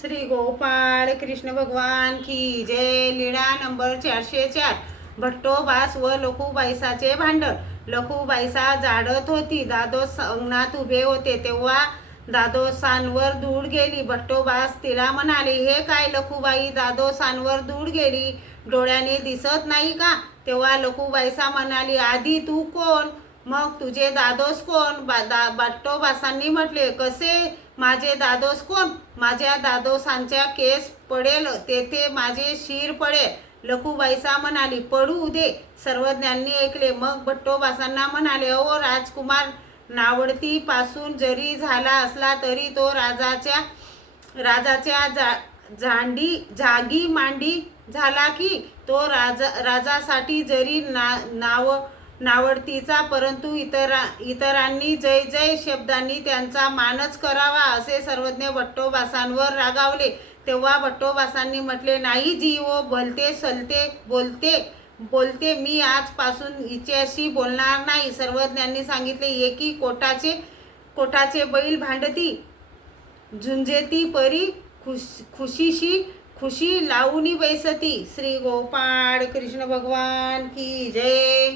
श्री गोपाळ कृष्ण भगवान की जय. लीळा नंबर 404. भट्टोबास व लखुबाईसाचे भांडण. लखुबाईसा जाडत होती. दादोस अंगणात उभे होते तेव्हा दादोसांवर धूळ गेली. भट्टोबास तिला म्हणाले, हे काय लखुबाई, दादोसांवर धूळ गेली, डोळ्याने दिसत नाही का? तेव्हा लखुबाईसा म्हणाली, आधी तू कोण, मग तुझे दादोस कोण? भट्टोबासांनी म्हटले, कसे माझे दादोस कोण? माझ्या दादोसांच्या केस पडेल तेथे माझे शिर पडेल. लखुबाईसा म्हणाली, पडू दे. सर्वज्ञांनी ऐकले. मग भट्टोबासांना म्हणाले, अहो राजकुमार, नावडती पासून जरी झाला असला तरी तो राजाच्या जागी मांडी झाला की तो राजासाठी जरी नावडतीचा, परंतु इतरांनी जय जय शब्दांनी त्यांचा मानच करावा. असे सर्वज्ञ भट्टोबासांवर रागावले. तेव्हा भट्टोबासांनी म्हटले, नाही जीवो, भलते सलते बोलते, मी आजपासून हिच्याशी बोलणार नाही. सर्वज्ञांनी सांगितले, एकी कोटाचे बैल भांडती, झुंजेती परी खुशीशी खुशी लावूनी बैसती. श्री गोपाळ कृष्ण भगवान की जय.